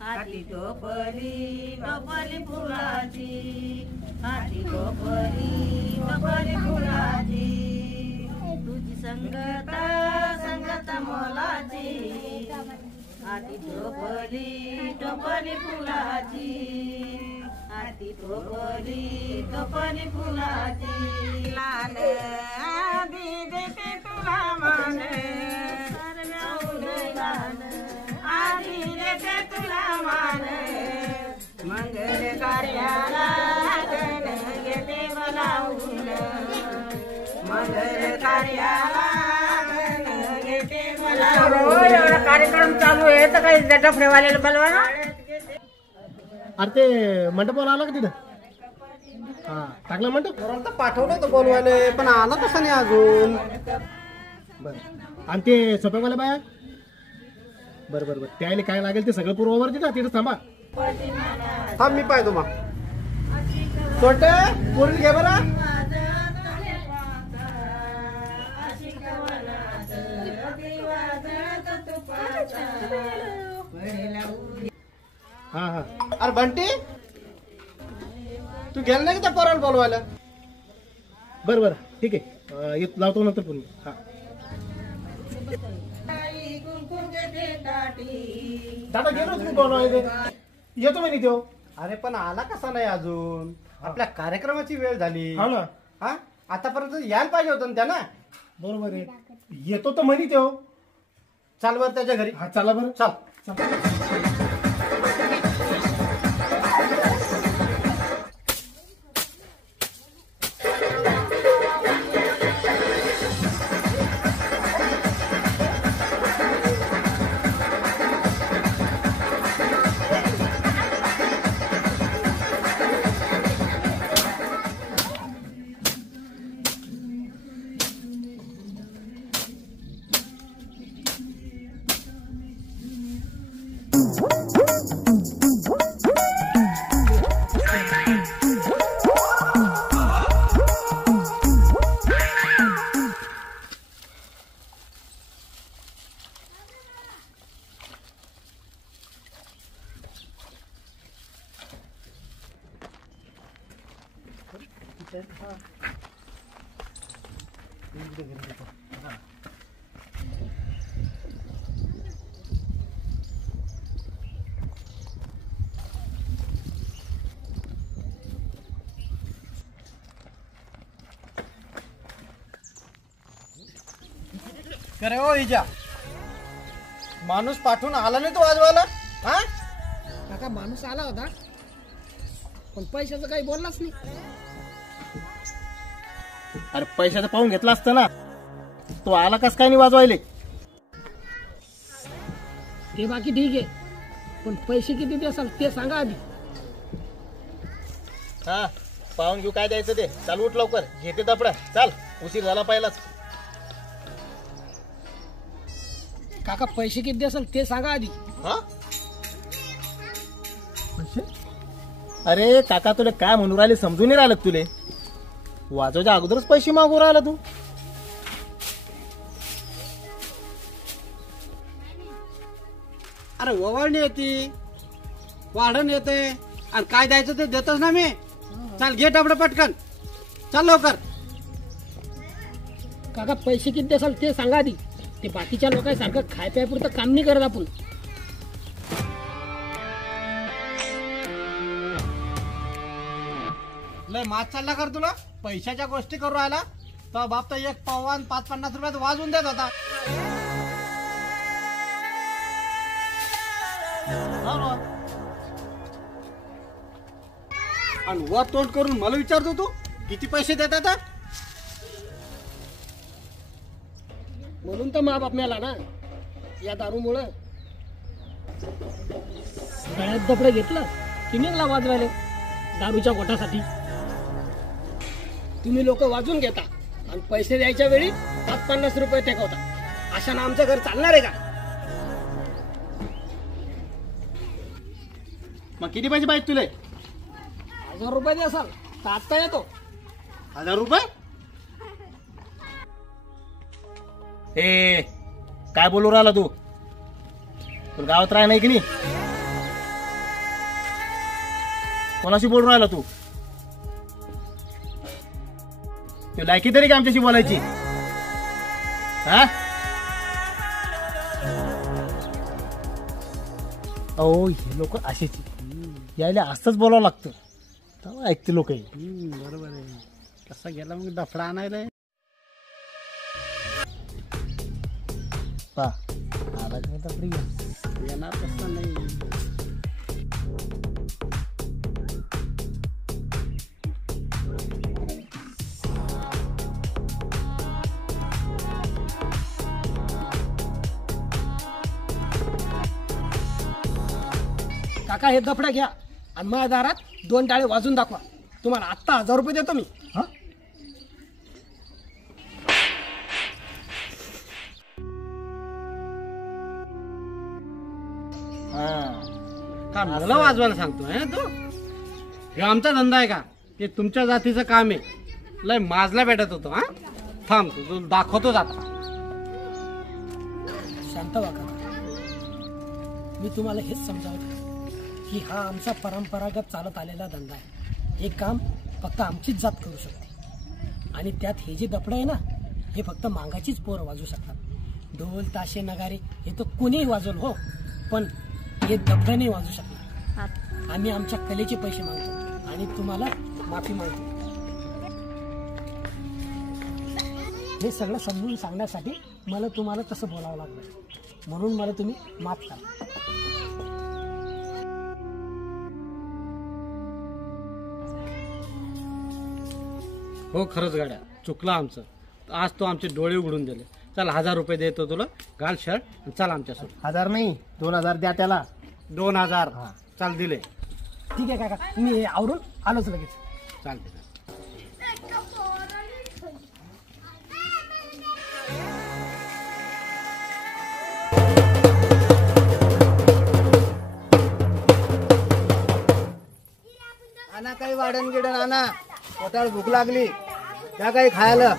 हाती टोपली टोपली फुलाची, हाती टोपली टोपली फुलाची, तुझी संगता संगत मोलाची, हाती टोपली टोपली फुलाची, हाती टोपली टोपली फुलाची, लाल आधी देते तुला मान, आधी देते तुला मान, मंगल कार्याला घेते बोलावून, मंगल कार्याला घेते बोलावून. एवढा कार्यक्रम चालू आहे तर काही डफरेवाल्याला बोलवा ना. अरे ते मंडपावर आला का तिथं? हा टाकला मंडप. तर पाठवलं होतं बोलवायला पण आला कसं नाही अजून. बरं आणि ते सोप्यावाल्या बाया बरं बरं बरं त्याला काय लागेल ते सगळं पुरवावर ना तिथं थांबा. थांब मी पाहतो मग. छोटे पुरी घे बरं. हा हा अरे बंटी तू गेला नाही का त्या पोराला बोलवायला? बरं बरं ठीक आहे येत लावतो नंतर पुन्हा. हा दादा गेलो तुम्ही बोलवायला येतो म्हणे तो. अरे पण आला कसा नाही अजून. आपल्या कार्यक्रमाची वेळ झाली. हा ना. हा आतापर्यंत यायला पाहिजे होतं ना त्यानं. बरोबर आहे येतो तर म्हणे तो. चाल बरं त्याच्या घरी. हा चला बरं चाल. अरे ओ इजा माणूस पाठवून आला नाही तो वाजवायला. हा काका माणूस आला होता पण पैशाचं काही बोललाच नाही. अरे पैशाचं पाहून घेतला असतं ना. तो आला कस काय नाही वाजवायले. ते बाकी ठीक आहे पण पैसे किती द्याल ते सांगा आधी. हा पाहून घेऊ काय द्यायचं ते. चाल उठ लवकर घेते दपडा. चाल उशीर झाला पहिलाच. काका पैसे किती द्याल ते सांगा आधी. हा अरे काका तुला काय म्हणून राहिले समजून नाही राहिलं तुले. वाजवायच्या अगोदरच पैसे मागू राहिला तू. अरे ओवाळणी येते वाढण येते आणि काय द्यायचं ते देतच ना मी. चाल घे डबडं पटकन. चाल लवकर. काका पैसे किती द्याल ते सांगा आधी. ते बाकीच्या लोकांसारखं खाय प्यायपुरतं काम नाही करत आपण. लय मात चालला कर तुला. पैशाच्या गोष्टी करू राहिला तर बाप तर एक पवान 5-50 रुपयात वाजवून देत होता. आणि वर तोंड करून मला विचारतो तू किती पैसे देतात. म्हणून तर मा बाप मेला ना या दारूमुळं. गळ्यात दपडं घेतलं की निघला वाजवायला दारूच्या गोठासाठी. तुम्ही लोक वाजून घेता आणि पैसे द्यायच्या वेळी 5-50 रुपये टेकवता. अशानं आमचं घर चालणार आहे का? मग किती पैसे पाहिजे तुले? 1000 रुपये द्याल तर आत्ता येतो. 1000 रुपये? ए काय बोलू राहिला तू? तुला गावात राह नाही की नाही? कोणाशी बोलून राहिला तू? तू लायकी तरी का आमच्याशी बोलायची? हा? अहो हे लोक असेच यायला असंच बोलावं लागतं तेव्हा ऐकते लोक. बरोबर आहे. कसा गेला मग डफडा आणायला? पा आला का आता आपली येणार तसं नाही. काका हे दफडा घ्या आणि माझ्या दारात 2 टाळे वाजून दाखवा. तुम्हाला आत्ता 1000 रुपये देतो मी. हा? का मला वाजवायला सांगतोय ना तू? हे आमचा धंदा आहे का? ते तुमच्या जातीचं काम आहे. लय माजला भेटत होतो. हा थांब तू दाखवतोच आता. शांत व्हा काका. मी तुम्हाला हेच समजावतो की हा आमचा परंपरागत चालत आलेला धंदा आहे. हे काम फक्त आमचीच जात करू शकते आणि त्यात हे जे दफडं आहे ना हे फक्त मागाचीच पोरं वाजवू शकतात. ढोल ताशे नगारे हे तर कोणीही वाजवल हो, पण हे दफडं नाही वाजवू शकणार. आम्ही आमच्या कलेचे पैसे मागतो आणि तुम्हाला माफी मागतो. हे सगळं समजून सांगण्यासाठी मला तुम्हाला तसं बोलावं लागलं, म्हणून मला तुम्ही माफ करा. हो खरंच गाड्या चुकलं आमचं. आज तो आमचे डोळे उघडून दिले. चल 1000 रुपये देतो तुला. घाल शर्ट चल आमच्यासोबत. 1000 नाही 2000 द्या त्याला. 2000 चाल दिले. ठीक आहे काका, मी हे आवरून आलोच लगेच. चालते. आणा काही वाढण गिडण आणा. पोटाला भूक लागली. त्या काही खायला.